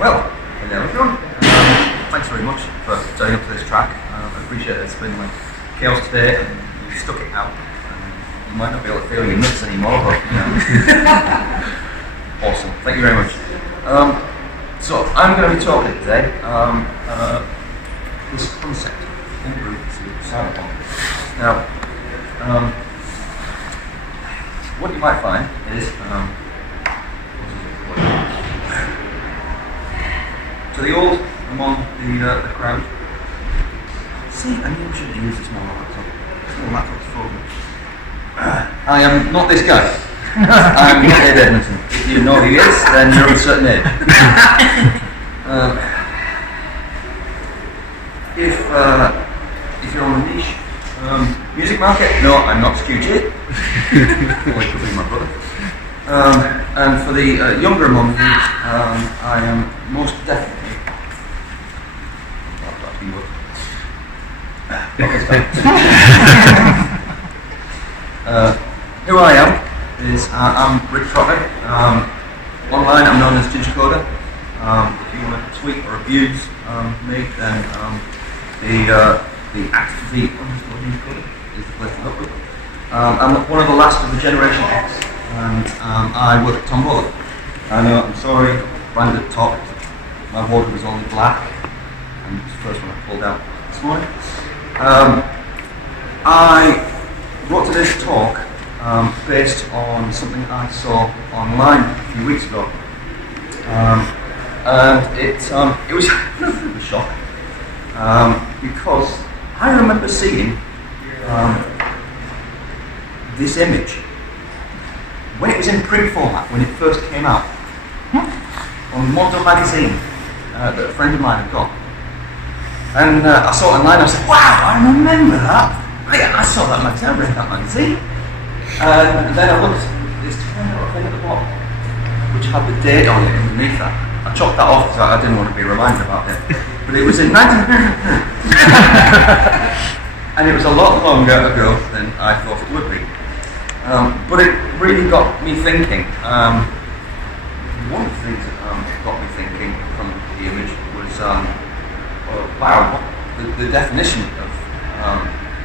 Well, hello everyone. Thanks very much for turning up to this track. I appreciate it. It's been like chaos today and you stuck it out. You might not be able to feel your nuts anymore, but you know. Awesome. Thank you very much. So I'm going to be talking today this concept, Homebrew to Cyberpunk. Now, what you might find is to the old among the crowd. See, I knew I should use this more laptop. This more laptop's full. I am not this guy. I am not Ed Edmonton. If you know who he is, then you're of a certain age. If you're on the niche music market, no, I'm not Stu J. Well, it could be my brother. And for the younger among you, I am most definitely. Who I am is I'm Rick Trotter. Online I'm known as Digicoder. If you want to tweet or abuse me, then the activity underscore Digicoder is the place to look with. I'm one of the last of the Generation X, and I work at Tombola. I know, I'm sorry, branded at top. My water was only black, and it was the first one I pulled out this morning. I wrote today's talk based on something I saw online a few weeks ago, and it was a bit of a shock because I remember seeing this image when it was in print format, when it first came out on Mondo magazine that a friend of mine had got. And I saw it online, I said, wow, I remember that. I saw that magazine, I read that magazine. And then I looked at this tiny little thing at the bottom, which had the date on it underneath that. I chopped that off because I didn't want to be reminded about it. But it was in 19... and it was a lot longer ago than I thought it would be. But it really got me thinking. One of the things that got me thinking from the image was, wow, the definition of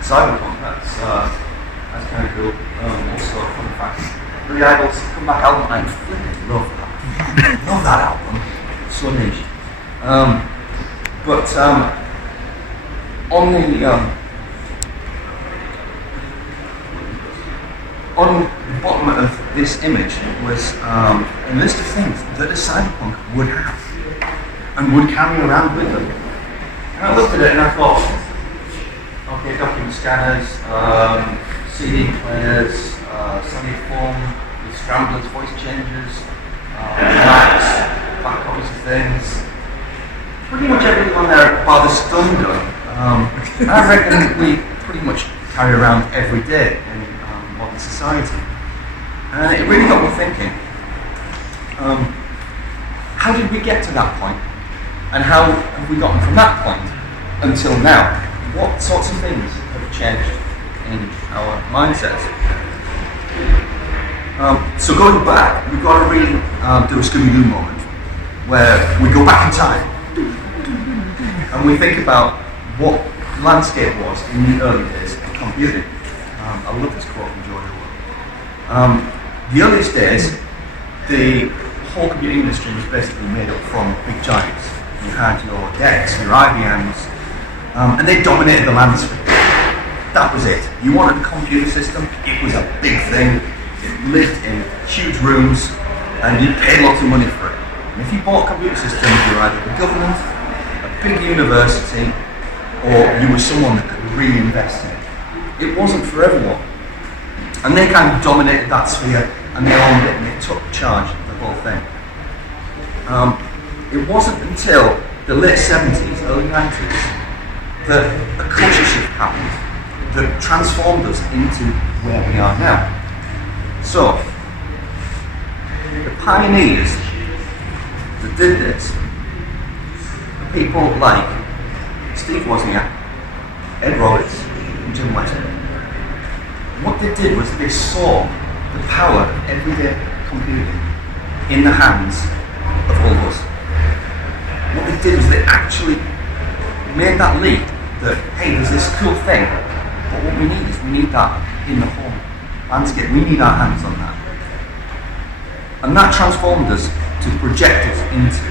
cyberpunk, that's kind of cool. Also, fun fact, the Idol's comeback album, I flipping love that. Love that album. It's so niche. But on the bottom of this image was a list of things that a cyberpunk would have and would carry around with them. And I looked at it and I thought, okay, document scanners, CD players, Sony phone with scramblers, voice changers, Macs, back copies of things. Pretty much everything on there bar the stun gun. I reckon we pretty much carry around every day in modern society. And it really got me thinking, how did we get to that point? And how have we gotten from that point until now? What sorts of things have changed in our mindsets? So going back, we've got to really do a Scooby-Doo moment where we go back in time and we think about what landscape was in the early days of computing. I love this quote from George Orwell. The earliest days, the whole computing industry was basically made up from big giants. You had your DECs, your IBMs, and they dominated the landscape. That was it. You wanted a computer system, it was a big thing. It lived in huge rooms, and you paid lots of money for it. And if you bought computer systems, you were either the government, a big university, or you were someone that could really invest in it. It wasn't for everyone. And they kind of dominated that sphere, and they owned it, and they took charge of the whole thing. It wasn't until the late 70s, early 90s, that a culture shift happened that transformed us into where we are now. So, the pioneers that did this are people like Steve Wozniak, Ed Roberts, and Jim West. What they did was they saw the power of everyday computing in the hands of all of us. what they did was they actually made that leap that, hey, there's this cool thing, but what we need that in the home landscape. We need our hands on that. And that transformed us to project us into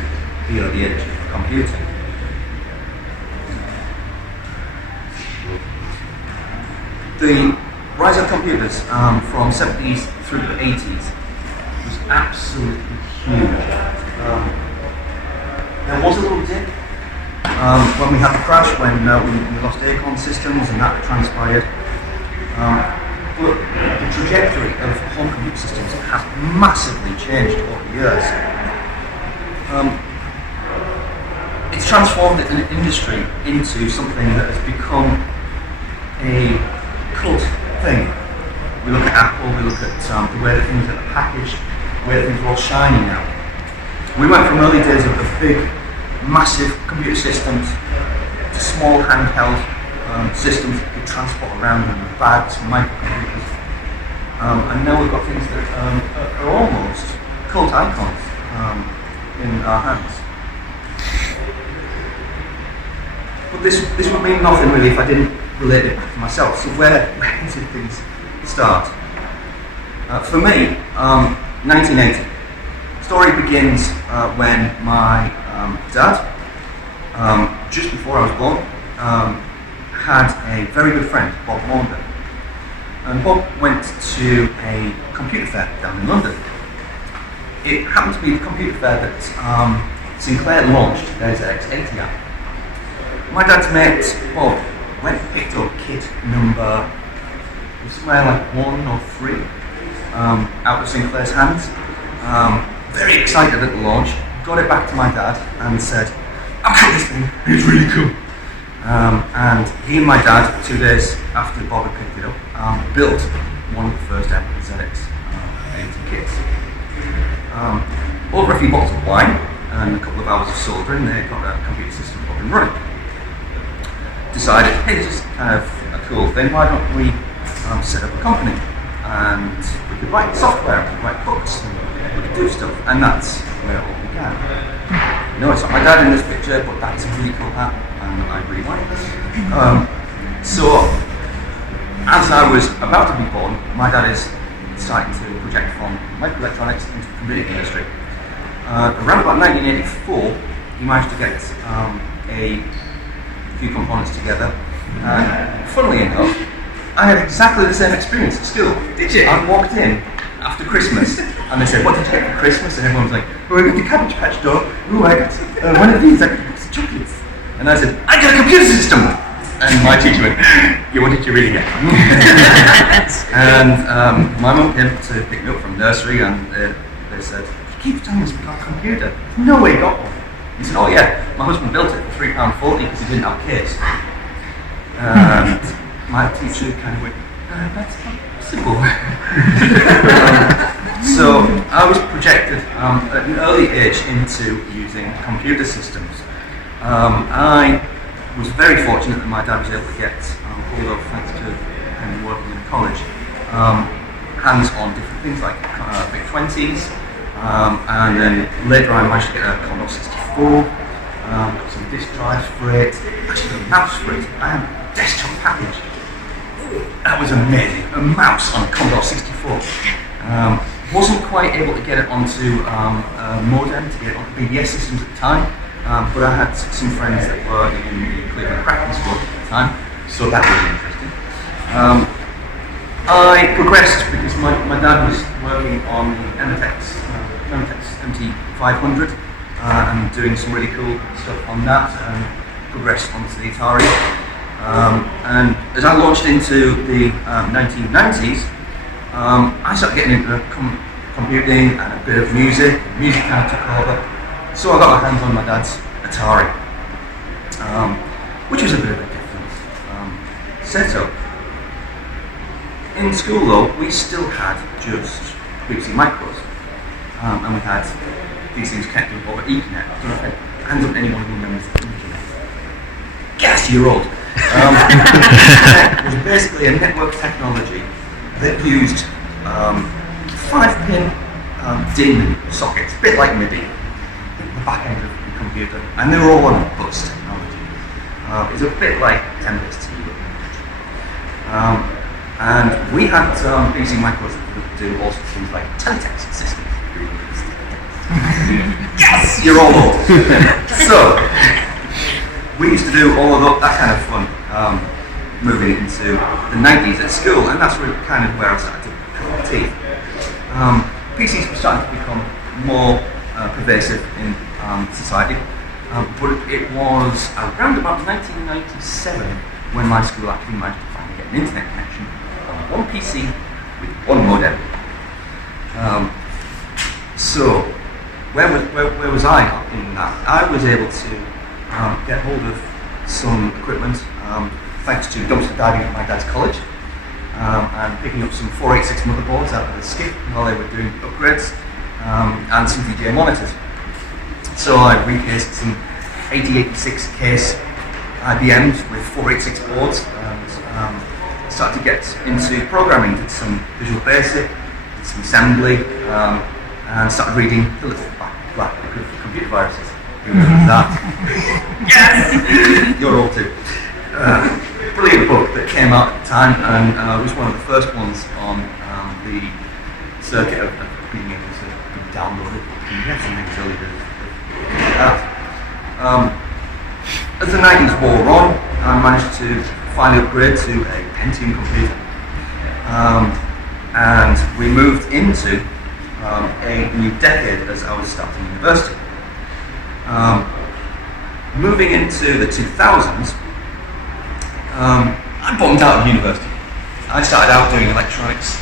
the early age of computing. The rise of computers from 70s through the 80s was absolutely huge. There was a little dip when we had the crash, when we lost Acorn systems and that transpired. But the trajectory of home computer systems has massively changed over the years. It's transformed an industry into something that has become a cult thing. We look at Apple, we look at the way that things are packaged, the way that things are all shiny now. We went from early days of big, massive computer systems to small handheld systems that could transport around in bags, microcomputers. And now we've got things that are almost cult icons in our hands. But this would mean nothing really if I didn't relate it to myself. So where did things start? For me, 1980. The story begins when my dad, just before I was born, had a very good friend, Bob Maunder. And Bob went to a computer fair down in London. It happened to be the computer fair that Sinclair launched their ZX80 app. My dad's mate, Bob, went and picked up kit number, somewhere like 1 or 3, out of Sinclair's hands. Very excited at the launch, got it back to my dad and said, I've got this thing, it's really cool. And he and my dad, 2 days after Bob had picked it up, built one of the first ever ZX80 kits. Over a few bottles of wine and a couple of hours of soldering, they got a computer system up and running. Decided, hey, this is kind of a cool thing, why don't we set up a company? And we could write software, we could write books, and we could do stuff. And that's where it all began. No, it's not my dad in this picture, but that's a really cool hat, and I really like this. So, as I was about to be born, my dad is starting to project from microelectronics into the computing industry. Around about 1984, he managed to get a few components together. And funnily enough, I had exactly the same experience at school. Did you? I walked in after Christmas and they said, what did you get for Christmas? And everyone was like, oh, I got the Cabbage Patch Dog. Oh, I got one of these, I got a box of chocolates. And I said, I got a computer system. And my teacher went, yeah, what did you really get? And my mum came to pick me up from nursery and they said, he keeps telling us we got a computer. No way he got one. He said, oh yeah, my husband built it for £3.40 because he didn't have a case. And my teacher kind of went, that's not possible. So I was projected at an early age into using computer systems. I was very fortunate that my dad was able to get hold of, thanks to him working in college, hands on different things like VIC-20s, and then later I managed to get a Commodore 64, got some disk drives for it, actually a mouse for it. I had a desktop package. That was amazing, a mouse on a Commodore 64. Wasn't quite able to get it onto a modem to get it onto BBS systems at the time, but I had some friends that were in the Cleveland Cracking Squad at the time, so that was interesting. I progressed because my dad was working on the Emitex MT500 and doing some really cool stuff on that, and progressed onto the Atari. And as I launched into the 1990s, I started getting into computing and a bit of music. Music kind of took over. So I got my hands on my dad's Atari, which was a bit of a different setup. In school though, we still had just BBC micros, and we had these things connected over Ethernet. I don't know if hands up anyone who remembers Ethernet. Guess you're old. It was basically a network technology that used 5-pin DIN sockets, a bit like MIDI, at the back end of the computer, and they were all on bus technology. It's a bit like MS-2. And we had BC Micros that do all sorts of things like teletext systems. Yes, you're all old. So we used to do all of that kind of fun, moving into the 90s at school, and that's really kind of where I started to cut my teeth. PCs were starting to become more pervasive in society, but it was around about 1997 when my school actually managed to finally get an internet connection on one PC with one modem. So where was I in that? I was able to get hold of some equipment thanks to dumpster diving at my dad's college and picking up some 486 motherboards out of the skip while they were doing upgrades and some VGA monitors. So I recased some 8086 case IBMs with 486 boards and started to get into programming, did some Visual Basic, did some assembly, and started reading the little black book of computer viruses. Who remembers that? Yes! You're all too. Brilliant book that came out at the time, and was one of the first ones on the circuit of being able to be downloaded PDFs and things early days of that. As the 90s wore on, I managed to finally upgrade to a Pentium computer, and we moved into a new decade as I was starting university. Moving into the 2000s, I bottomed out of university. I started out doing electronics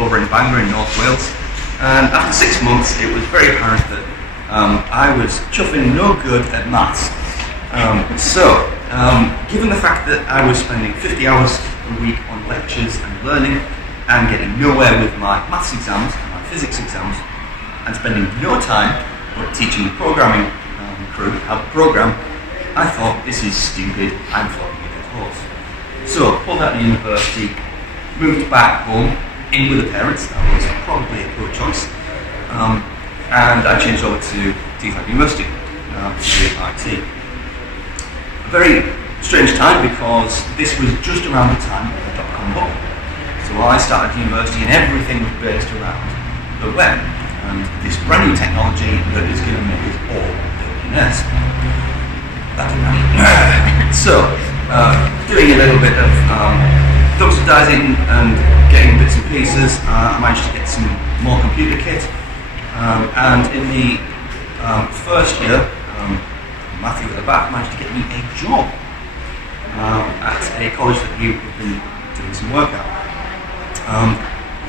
over in Bangor in North Wales, and after 6 months it was very apparent that I was chuffing no good at maths. So, given the fact that I was spending 50 hours a week on lectures and learning and getting nowhere with my maths exams and my physics exams, and spending no time but teaching the programming crew how to program, I thought, this is stupid, I'm flogging a dead horse. So, pulled out of university, moved back home, in with the parents, that was probably a poor choice, and I changed over to Teesside University, with IT. A very strange time because this was just around the time of the dot-com bubble. So I started university and everything was based around the web and this brand new technology that is going to make us all billionaires. That didn't happen. So, doing a little bit of dumpster diving and getting bits and pieces, I managed to get some more computer kit. And in the first year, Matthew at the back managed to get me a job at a college that we've been doing some work at.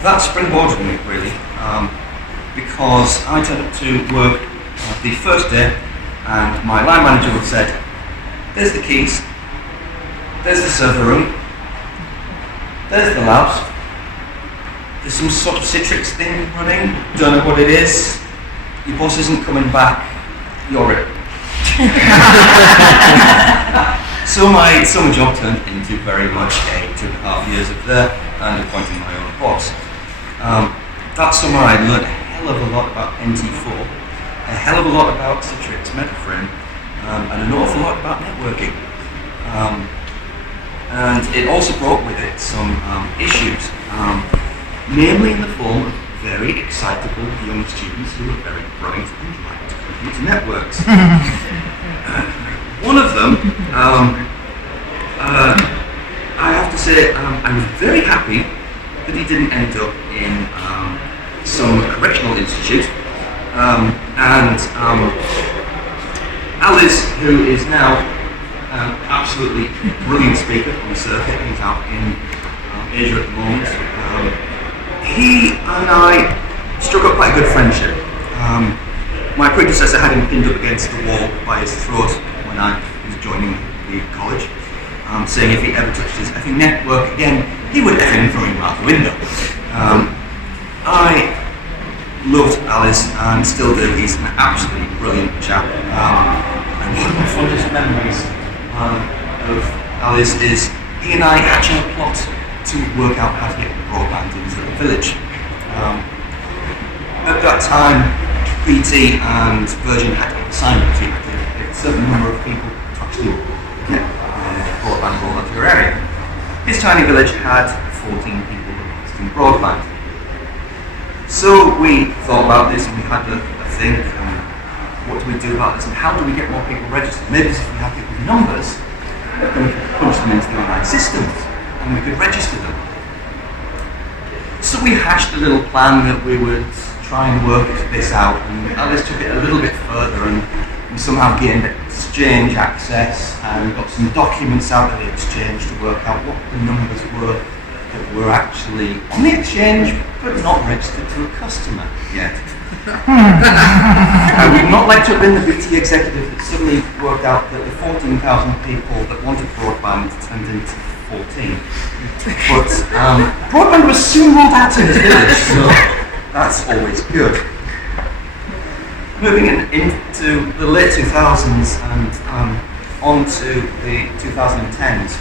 That springboarded me really, because I turned up to work the first day and my line manager had said, there's the keys, there's the server room, there's the labs, there's some sort of Citrix thing running, don't know what it is, your boss isn't coming back, you're it. So my job turned into very much a 2.5 years of there and appointing my own boss. That summer I learned a hell of a lot about NT4, a hell of a lot about Citrix Metaframe, and an awful lot about networking. And it also brought with it some issues, namely in the form of very excitable young students who were very bright and liked computer networks. One of them, I have to say, I was very happy that he didn't end up in some correctional institute. And Alice, who is now an absolutely brilliant speaker on the circuit, he's out in Asia at the moment. He and I struck up quite a good friendship. My predecessor had him pinned up against the wall by his throat when I was joining the college, saying if he ever touched his effing network again, he would effing throw him out the window. I loved Alice and still do. He's an absolutely brilliant chap. And one of my fondest memories of Alice is he and I hatching a plot to work out how to get broadband into the village. At that time, BT and Virgin had an assignment. You had to certain number of people to actually get broadband rolled out to your area. His tiny village had 14 people requesting broadband. So we thought about this and we had a think, what do we do about this and how do we get more people registered? Maybe if we have people's numbers, then we could punch them into the online systems and we could register them. So we hashed a little plan that we would try and work this out, and Alice took it a little bit further, and we somehow gained exchange access and got some documents out of the exchange to work out what the numbers were that were actually on the exchange but not registered to a customer yet. We've not let up in the BT executive that suddenly worked out that the 14,000 people that wanted broadband turned into 14. But broadband was soon rolled out in the village, so that's always good. Moving into the late 2000s and on to the 2010s,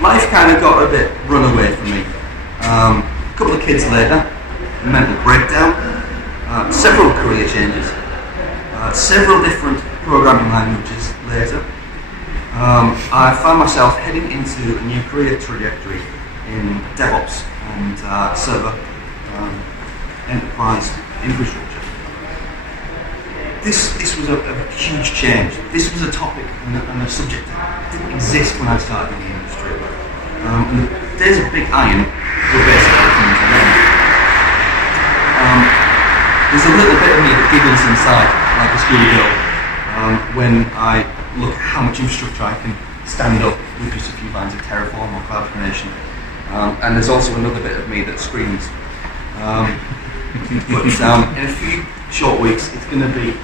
life kind of got a bit run away from me. A couple of kids later, mental breakdown, several career changes, several different programming languages later. I found myself heading into a new career trajectory in DevOps and server enterprise infrastructure. This was a huge change. This was a topic and a subject that didn't exist when I started in the industry. And the days of big iron were basically coming to an end. There's a little bit of me that giggles inside, like a schoolgirl, when I look at how much infrastructure I can stand up with just a few lines of Terraform or cloud formation. And there's also another bit of me that screams. But in a few short weeks, it's going to be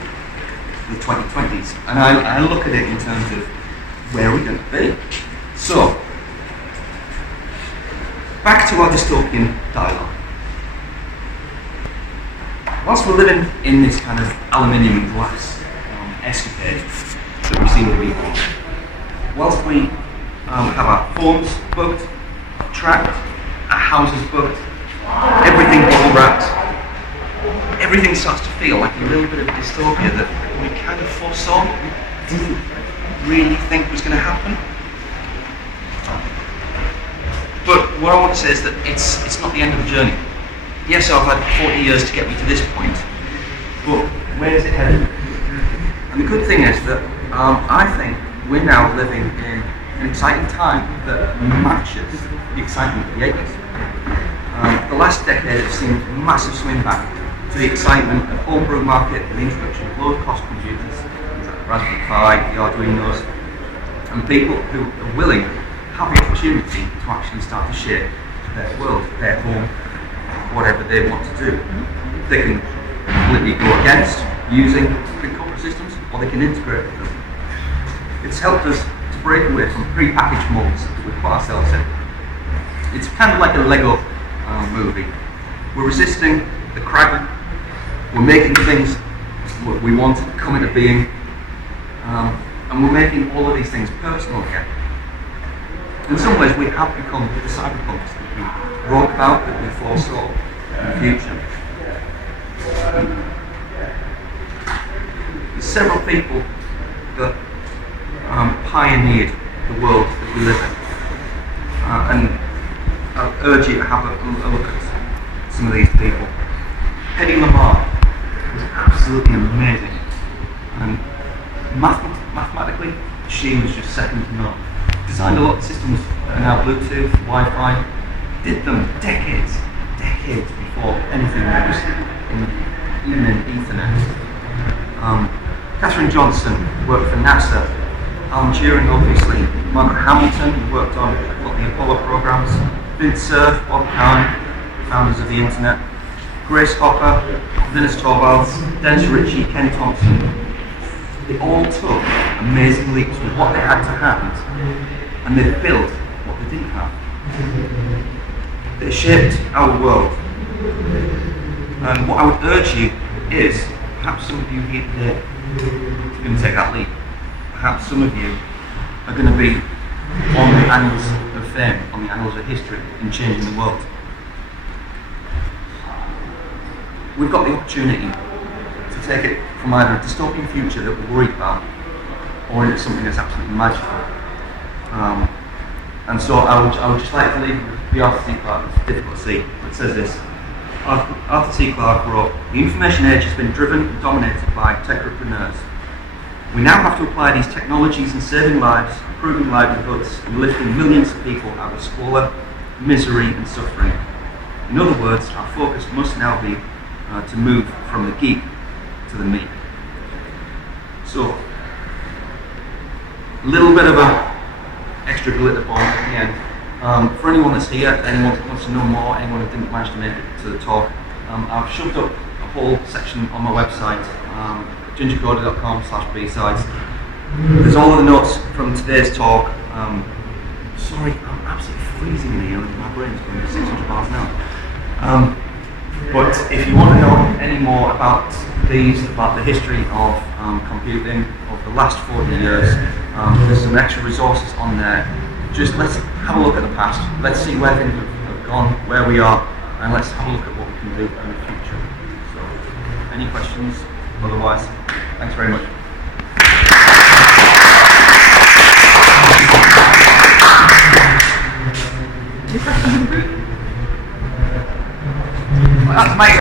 the 2020s. And I look at it in terms of where we're going to be. So, back to our dystopian dialogue. Whilst we're living in this kind of aluminium and glass escapade that we seem to be on, whilst we have our phones booked, tracked, our houses booked, everything bubble wrapped, everything starts to feel like a little bit of dystopia that we kind of foresaw, didn't really think was going to happen. But what I want to say is that it's not the end of the journey. Yes, I've had 40 years to get me to this point, but where is it headed? And the good thing is that I think we're now living in an exciting time that matches the excitement of the 80s. The last decade has seen a massive swing back to the excitement of Homebrew market and the introduction of low-cost computers, things like the Raspberry Pi, the Arduinos, and people who are willing, have the opportunity to actually start to shape their world, their home, whatever they want to do. They can completely go against using big corporate systems, or they can integrate with them. It's helped us to break away from pre-packaged molds that we put ourselves in. It's kind of like a Lego movie. We're resisting the crowd, we're making things we want to come into being, and we're making all of these things personal again. In some ways we have become the cyberpunks that we wrote about, that we foresaw in the future. There's several people that pioneered the world that we live in, and I urge you to have a look at some of these people. Hedy Lamarr was absolutely amazing, and mathematically she was just second to none. Designed a lot of systems that are now Bluetooth, Wi-Fi, did them decades before anything was even in Ethernet. Catherine Johnson worked for NASA. Alan Turing, obviously. Margaret Hamilton worked on a lot of the Apollo programs. Vint Cerf, Bob Kahn, founders of the internet. Grace Hopper, Linus Torvalds, Dennis Ritchie, Ken Thompson. They all took amazing leaps with what they had to hand, and they built what they didn't have. They shaped our world. And what I would urge you is, perhaps some of you here today are going to take that leap. Perhaps some of you are going to be on the annals of fame, on the annals of history, in changing the world. We've got the opportunity to take it from either a dystopian future that we're worried about, or into something that's absolutely magical. And so I would just like to leave with the Arthur C. Clarke. It's difficult to see, but it says this. Arthur C. Clarke wrote, "The information age has been driven and dominated by technopreneurs. We now have to apply these technologies in saving lives, improving livelihoods, and lifting millions of people out of squalor, misery, and suffering. In other words, our focus must now be to move from the geek to the me." So, a little bit of a extra glitter bomb at the end. For anyone that's here, anyone that wants to know more, anyone who didn't manage to make it to the talk, I've shoved up a whole section on my website, gingercoder.com/BSides. There's all of the notes from today's talk. Sorry, I'm absolutely freezing in here, my brain's going to 600 miles an hour. But if you want to know any more about the history of computing over the last 40 years, there's some extra resources on there. Just let's have a look at the past. Let's see where things have gone, where we are, and let's have a look at what we can do in the future. So, any questions? Otherwise, thanks very much. Any questions in the group? Well, that's amazing.